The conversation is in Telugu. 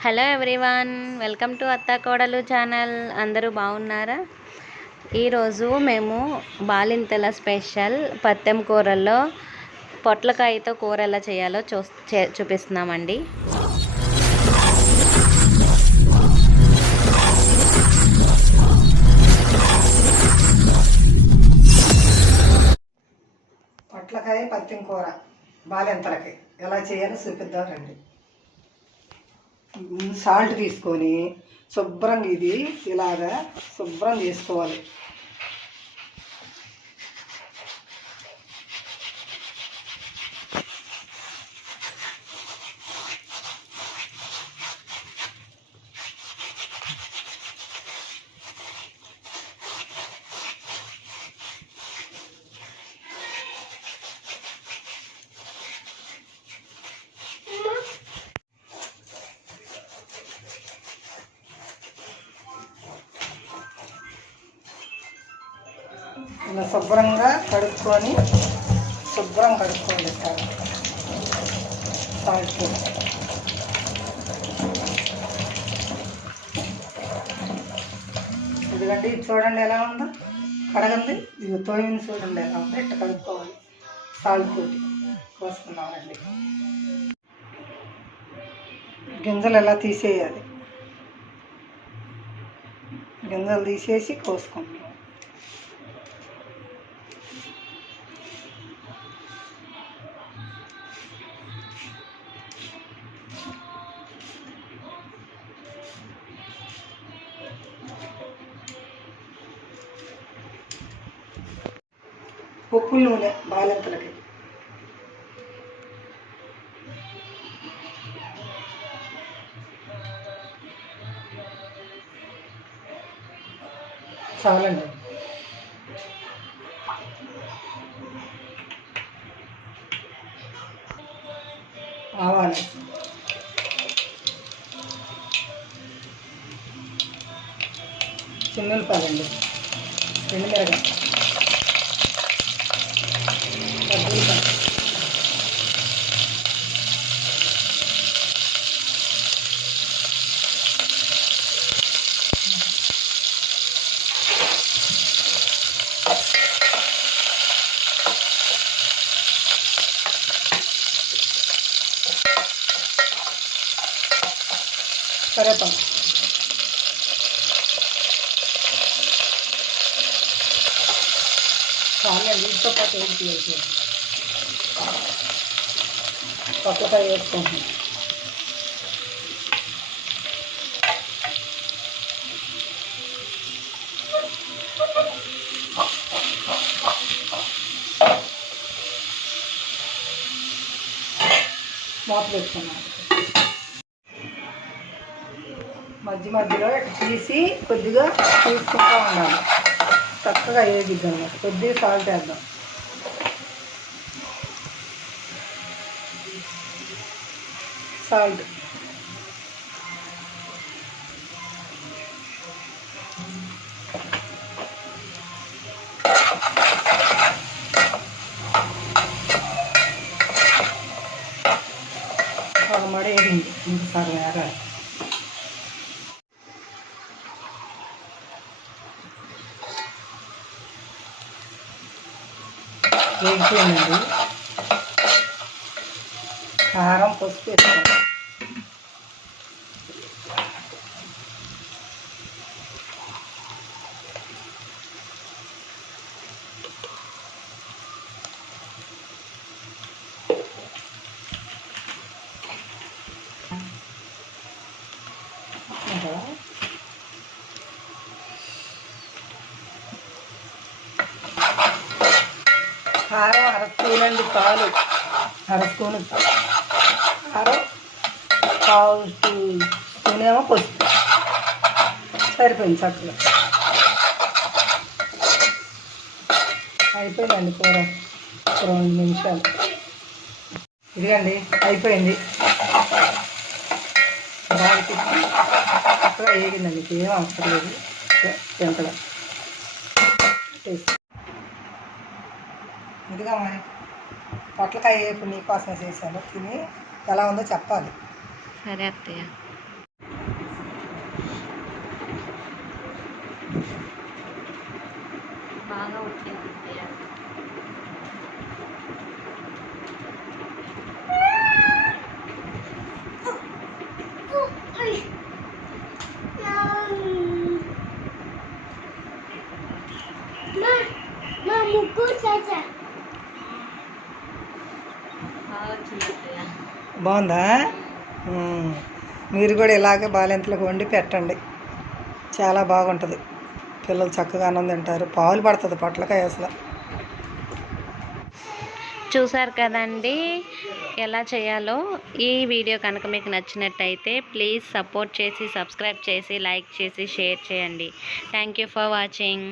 Hello everyone welcome to Attakodalu channel. అందరూ బాగున్నారా? ఈరోజు మేము బాలింతల స్పెషల్ పత్తెం కూరల్లో పొట్లకాయతో కూర ఎలా చేయాలో చూ చే- చూపిస్తున్నామండి. పొట్లకాయ పత్తిం కూర బాలింతలకి ఎలా చేయాలో చూపిద్దాం రండి. సాల్ట్ తీసుకొని శుభ్రంగా ఇది ఇలాగా శుభ్రం చేసుకోవాలి. ఇలా శుభ్రంగా కడుక్కొని శుభ్రం కడుక్కోండి సాల్ట్ ఇదిగండి ఇది చూడండి ఎలా ఉందో. కడగండి. ఇది తోమిని చూడండి ఎలా ఉందో. ఇట్లా కడుక్కోవాలి. సాల్ట్ తోటి కోసుకున్నామండి. గింజలు ఎలా తీసేయాలి? గింజలు తీసేసి కోసుకుంటాం ఉప్పు నూనె బాలింతలకి చాలండి ఆవాలు చిన్నులపాలండి రెండు కరేపాకు చాలా నీటితో పాటు ఏంటి వేసి పొట్లకాయ వేసుకుంటున్నాం మూత పెట్టుకున్నాం మధ్య మధ్యలో ఇట్లా తీసి కొద్దిగా తీసుకుంటూ ఉండాలి చక్కగా వేగిద్ది అనమాట కొద్దిగా సాల్ట్ వేద్దాం సాల్ట్ ఒక మడ వేగింది ఇంకోసారి వేగాలి వేగిపోయిందండి కారం పసుపు వేసుకోవాలి ఇంకా కారం రెండు అండి పాలు. అర స్పూన్ అర పావు స్పూన్ ఏమో పసుపు. సరిపోయింది చక్కగా. అయిపోయిందండి కూర. రెండు నిమిషాలు. ఇదిగండి అయిపోయింది. దానికి చక్కగా వేగిందండి ఏం అవసరం లేదు. ఎంతగా ఇదిగా మరి. పొట్లకాయ వేపు నీకోసమే చేశాను. తిని ఎలా ఉందో చెప్పాలి. సరే అత్తయ్య. బాగా వచ్చింది Mom, Mom, we'll. బాగుందా? మీరు కూడా ఇలాగే బాలింతలకు వండి పెట్టండి. చాలా బాగుంటుంది. పిల్లలు చక్కగా అన్నం తింటారు. పాలు పడుతుంది పొట్లకాయ అసలు. చూసారు కదండి ఎలా చేయాలో? ఈ వీడియో కనుక మీకు నచ్చినట్టయితే ప్లీజ్ సపోర్ట్ చేసి సబ్స్క్రైబ్ చేసి లైక్ చేసి షేర్ చేయండి. Thank you for watching